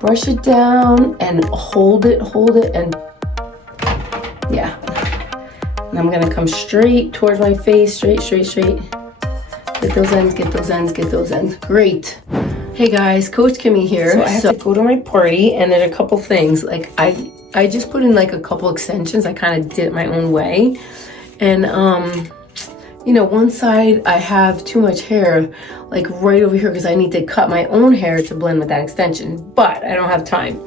brush it down and hold it, and yeah. And I'm gonna come straight towards my face, straight. Get those ends, get those ends, get those ends. Great. Hey guys, Coach Kimmy here. So I have to go to my party, and there's a couple things. Like I just put in like a couple extensions. I kind of did it my own way. And you know, one side I have too much hair, like right over here, because I need to cut my own hair to blend with that extension, but I don't have time.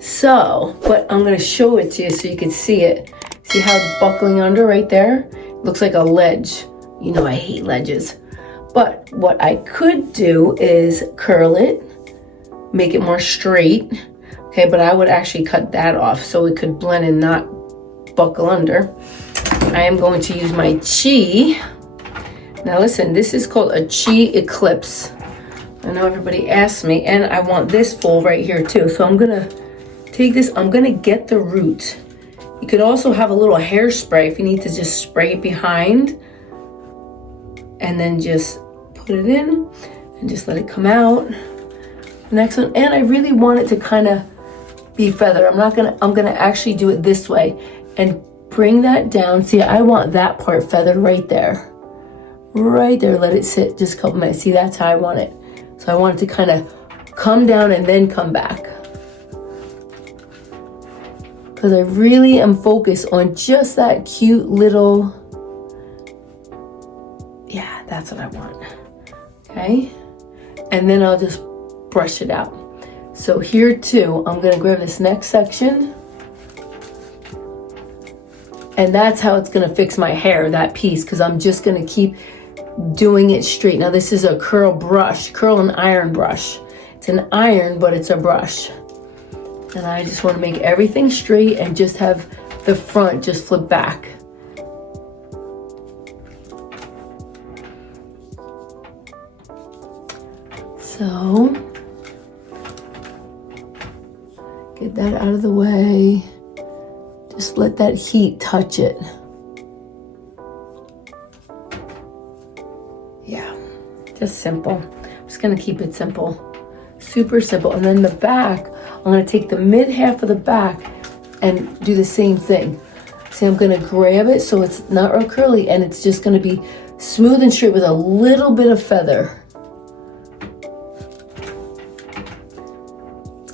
So, but I'm gonna show it to you so you can see it. See how it's buckling under right there? Looks like a ledge. You know I hate ledges. But what I could do is curl it, make it more straight, okay? But I would actually cut that off so it could blend and not buckle under. I am going to use my Chi. Now listen, this is called a Chi Eclipse. I know everybody asks me, and I want this full right here too. So I'm gonna take this, I'm gonna get the root. You could also have a little hairspray if you need to just spray it behind, and then just put it in and just let it come out. The next one, and I really want it to kind of be feathered. I'm gonna actually do it this way and bring that down. See, I want that part feathered right there. Right there, let it sit just a couple minutes. See, that's how I want it. So I want it to kind of come down and then come back. Because I really am focused on just that cute little, yeah, that's what I want. Okay, and then I'll just brush it out. So here too, I'm gonna grab this next section, and that's how it's gonna fix my hair, that piece, because I'm just gonna keep doing it straight. Now this is a curl and iron brush. It's an iron, but it's a brush. And I just wanna make everything straight and just have the front just flip back. So, get that out of the way. Just let that heat touch it. Yeah, just simple. I'm just gonna keep it simple. Super simple. And then the back, I'm gonna take the mid half of the back and do the same thing. See, I'm gonna grab it so it's not real curly, and it's just gonna be smooth and straight with a little bit of feather.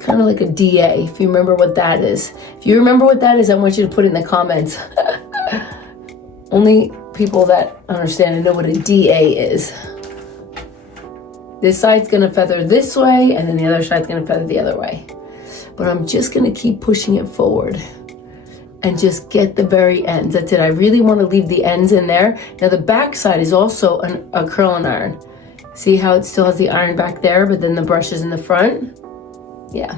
Kind of like a DA, if you remember what that is. If you remember what that is, I want you to put it in the comments. Only people that understand and know what a DA is. This side's gonna feather this way, and then the other side's gonna feather the other way. But I'm just gonna keep pushing it forward and just get the very ends. That's it. I really wanna leave the ends in there. Now the back side is also a curl and iron. See how it still has the iron back there, but then the brush is in the front? Yeah,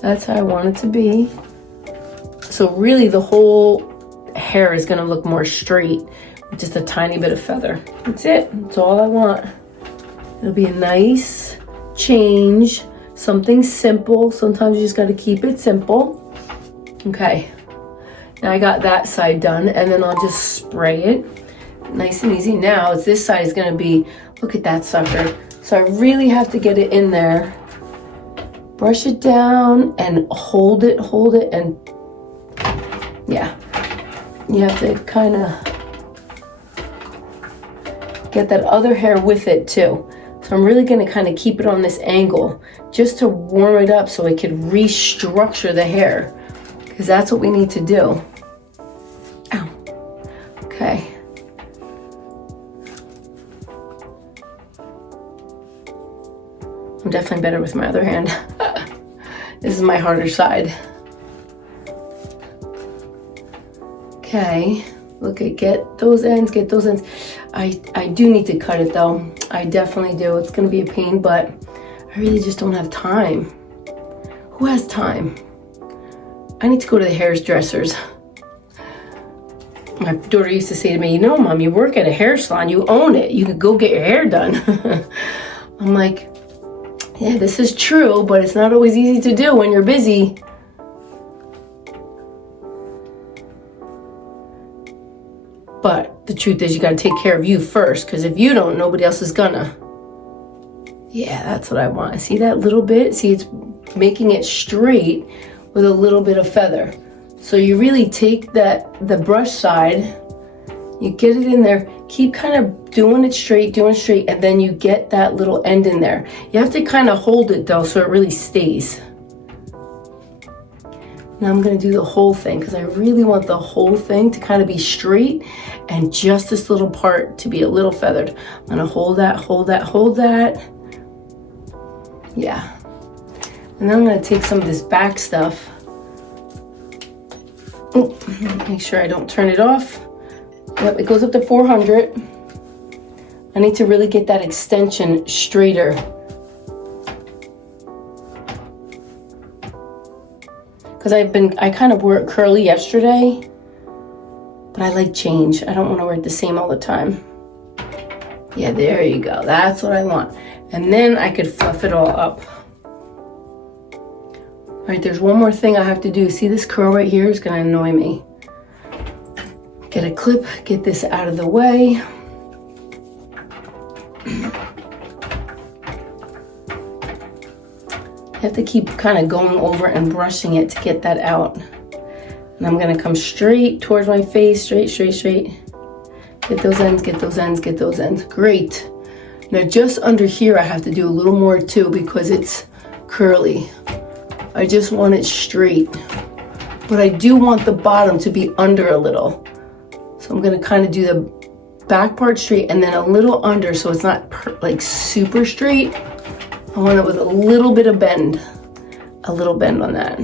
that's how I want it to be. So really the whole hair is gonna look more straight with just a tiny bit of feather. That's it, that's all I want. It'll be a nice change, something simple. Sometimes you just gotta keep it simple. Okay, now I got that side done, and then I'll just spray it. Nice and easy. Now this side is gonna be, look at that sucker. So I really have to get it in there. Brush it down and hold it, and yeah, you have to kind of get that other hair with it too. So I'm really going to kind of keep it on this angle just to warm it up so it could restructure the hair, because that's what we need to do. Ow. Okay. I'm definitely better with my other hand. This is my harder side. Okay, look at, get those ends. I do need to cut it though. I definitely do. It's gonna be a pain, but I really just don't have time. Who has time? I need to go to the hairdressers. My daughter used to say to me, you know, Mom, you work at a hair salon, you own it. You could go get your hair done. I'm like, yeah, this is true, but it's not always easy to do when you're busy. But the truth is you gotta take care of you first, because if you don't, nobody else is gonna. Yeah, that's what I want. See that little bit? See, it's making it straight with a little bit of feather. So you really take the brush side, you get it in there, keep kind of doing it straight, and then you get that little end in there. You have to kind of hold it though so it really stays. Now I'm gonna do the whole thing because I really want the whole thing to kind of be straight and just this little part to be a little feathered. I'm gonna hold that. Yeah. And then I'm gonna take some of this back stuff. Oh, make sure I don't turn it off. Yep, it goes up to 400. I need to really get that extension straighter. Because I kind of wore it curly yesterday, but I like change. I don't want to wear it the same all the time. Yeah, there you go. That's what I want. And then I could fluff it all up. All right, there's one more thing I have to do. See this curl right here is gonna annoy me. Get a clip, get this out of the way. You have to keep kind of going over and brushing it to get that out. And I'm gonna come straight towards my face, straight. Get those ends. Great. Now just under here, I have to do a little more too because it's curly. I just want it straight. But I do want the bottom to be under a little. So I'm gonna kind of do the back part straight and then a little under so it's not like super straight. I want it with a little bit of bend. A little bend on that.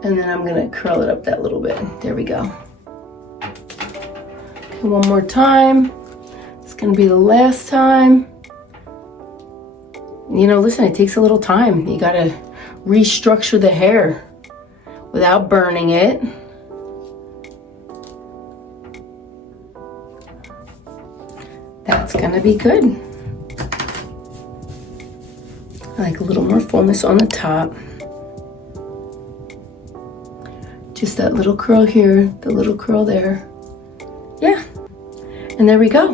And then I'm gonna curl it up that little bit. There we go. Okay, one more time. It's gonna be the last time. You know, listen, it takes a little time. You gotta restructure the hair without burning it. That's gonna be good. I like a little more fullness on the top. Just that little curl here, the little curl there. Yeah, and there we go.